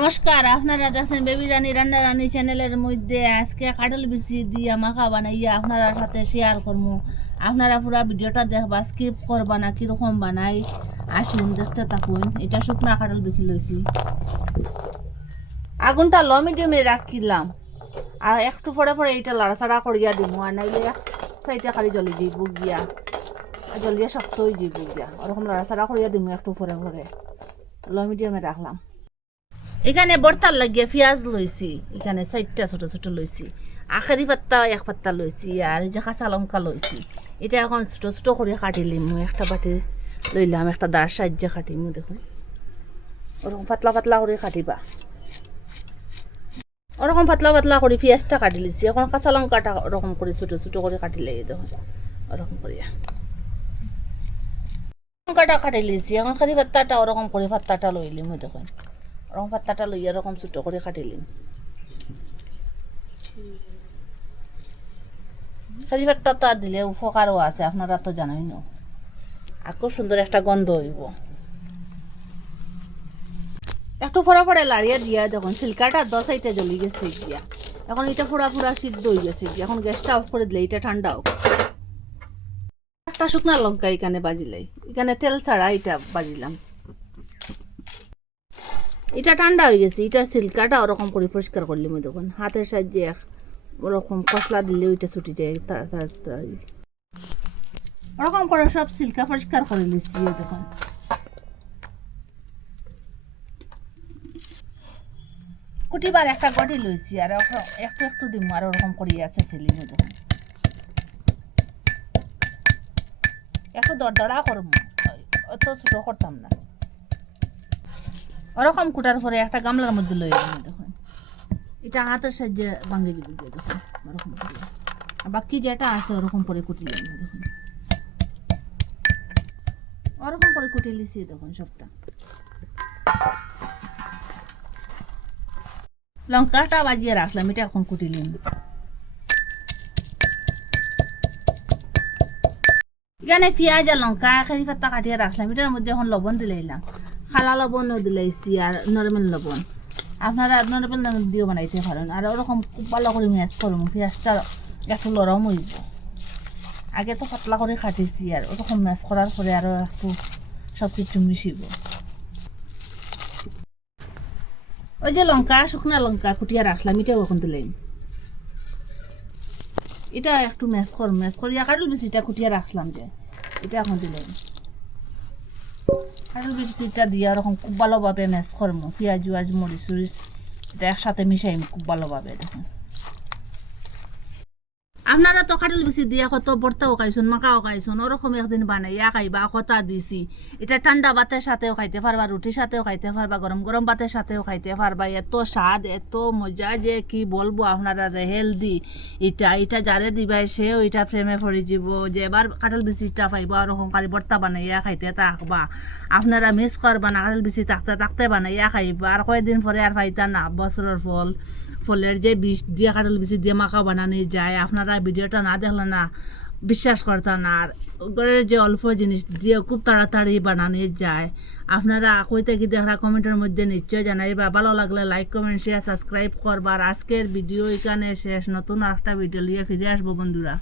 নমস্কার, আপনারা দেখছেন বেবি রানী রান্না রানী চ্যানেলের মধ্যে আজকে কাটল বিচি দিয়ে মাখা বানাইয়া আপনারা সাথে শেয়ার করবো। আপনারা পুরা ভিডিওটা দেখবা, স্কিপ করবা না, কিরকম বানাই আসুন দেখতে থাকুন। এটা শুকনা কাটল বিচি লইছি, আগুনটা লো মিডিয়ামে রাখিলাম আর একটু পরে পরে এইটা লাড়াচাড়া করিয়া দিব, আর নাইলে এক সাইডে খালি জ্বলি দিব গিয়া, জ্বলিয়া শক্ত হয়ে যাব গিয়া, ওরকম লাড়াচাড়া করিয়া দিব একটু পরে পরে। লো মিডিয়ামে রাখলাম। এখানে বর্তার লাগিয়ে পেঁয়াজ লইছি, এখানে 4টা ছোট ছোট লইছি, আখেরি পাত্তা 1 পাত্তা লইছি, আর এই যে কাঁচা লঙ্কা লইছি। এটা এখন ছোট ছোট করে কাটিলিম, একটা বাটি লইলাম, একটা দাঁড় সাহায্যে কাটিম। দেখুন ওরকম পাতলা পাতলা করে কাটিবা, ওরকম পাতলা পাতলা করে পেঁয়াজটা কাটি লিছি। এখন কাঁচা লঙ্কাটা ওরকম করে ছোট ছোট করে কাটিলে দেখুন ওরকম করিয়া লঙ্কাটা কাটি লিছি। এখন খালি পাত্তাটা ওরকম করে পাত্তাটা লইলিম, দেখুন ওরকম পাত্তাটা লইয়া এরকম ছোট করে কাটিলিম। খালি পাত্তাটা দিলে উপকারও আছে, আপনারা তো জানেন না। আর খুব সুন্দর একটা গন্ধ হইব। একটু ফোড়া ফোড়া লাড়িয়া দিয়া দেখুন সিল্কাটা 10 সাইডে জ্বলি গেছে গিয়া। এখন এটা ফোড়া ফোড়া সিদ্ধ হয়ে গেছে গিয়া। এখন গ্যাসটা অফ করে দিলে এটা ঠান্ডা হোক। একটা শুকনা লঙ্কা এখানে বাজিলাই, এখানে তেল ছাড়া এটা বাজিলাম। এটা ঠান্ডা হয়ে গেছে, এটার সিল্কাটা ওরকম করে পরিষ্কার করলাম। দেখুন হাতের সাহায্যে ওরকম কসলা দিলে ওইটা ছুটি যায় তাড়াতাড়ি। ওরকম করে সব সিল্কা পরিষ্কার করে নিচ্ছি। দেখুন কুটিবার একটা গটি লইছি, আর একটু একটু দিব, আর ওরকম করিয়ে আছে ছেলে। দেখুন একটু দরদরা করবো, অত ছোট করতাম না। ওরকম কুটার পরে একটা গামলার মধ্যে লই গেলাম। দেখুন এটা হাতের সাহায্যে ভাঙিয়ে দিব। দেখুন ওরকম করে বাকি যেটা আছে ওরকম করে কুটিলাম। দেখুন ওরকম করে কুটি লিছি। দেখুন সবটা লঙ্কাটা বাজিয়ে রাখলাম, এটা এখন কুটিলাম। এখানে পেঁয়াজ আর লঙ্কা খালি পাত্তা কাটিয়ে রাখলাম, এটার মধ্যে এখন লবণ দিলাইলাম। খালা লবণও দিলাইছি আর নর্মাল লবণ। আপনারা নর্মাল লবণ দিয়েও বানাইতে পারেন। আর ওরকম খুব ভালো করে ম্যাচ করবো, পেঁয়াজটা একটু নরম হইব। আগে তো পাতলা করে কাটিছি, আর ওরকম ম্যাচ করার পরে আরও একটু সব কিছু মিশিব। ওই যে লঙ্কা শুকনা লঙ্কা কুটিয়া রাখলাম, এটা ওরকম দিলাম। এটা একটু ম্যাচ করিয়া কাটল বিচিটা কুটিয়া রাখলাম, যে এটা এখন দিলাম। কাটল বিচিটা দিয়ে ওরকম খুব ভালোভাবে ম্যাচ করবো। পেঁয়াজ উয়াজ মরিচ উরিচ এটা একসাথে মিশাইম খুব ভালোভাবে। দেখুন আপনারা তো কাটল বিচি দিয়া কত বর্তাও খাইছেন, মাখাও খাইছেন, ওরকম একদিন বানাইয়া খাইবা। কথা দিছি এটা ঠান্ডা ভাতের সাথেও খাইতে পারবা, রুটির সাথেও খাইতে পারবা, গরম গরম ভাতের সাথেও খাইতে পারবা। এত স্বাদ এত মজা যে কি বলবো আপনারা। হেলদি এটা যারে দিবাই সেও এটা প্রেমে পড়ে যাব, যে এবার কাটল বিচিটা পাইবা ওরকম কারি বর্তা বানাইয়া খাইতে থাকবা। আপনারা মিস করবা না, কাটল বিচি থাকতে থাকতে বানাইয়া খাইবা। আর কয়েকদিন পরে আর পাইতা না। বছরের ফলের যে বীজ দিয়ে কাটল বিচি দিয়ে মাখা বানানো যায়, আপনারা ভিডিওটা না দেখলে না বিশ্বাস করতাম না। আর ঘরের যে অল্প জিনিস দিয়ে খুব তাড়াতাড়ি বানানো যায়। আপনারা কইতে কি দেখা কমেন্টের মধ্যে নিশ্চয় জানাইবা। ভালো লাগলে লাইক কমেন্ট শেয়ার সাবস্ক্রাইব করবার। আজকের ভিডিও এখানে শেষ, নতুন একটা ভিডিও নিয়ে ফিরে আসবো বন্ধুরা।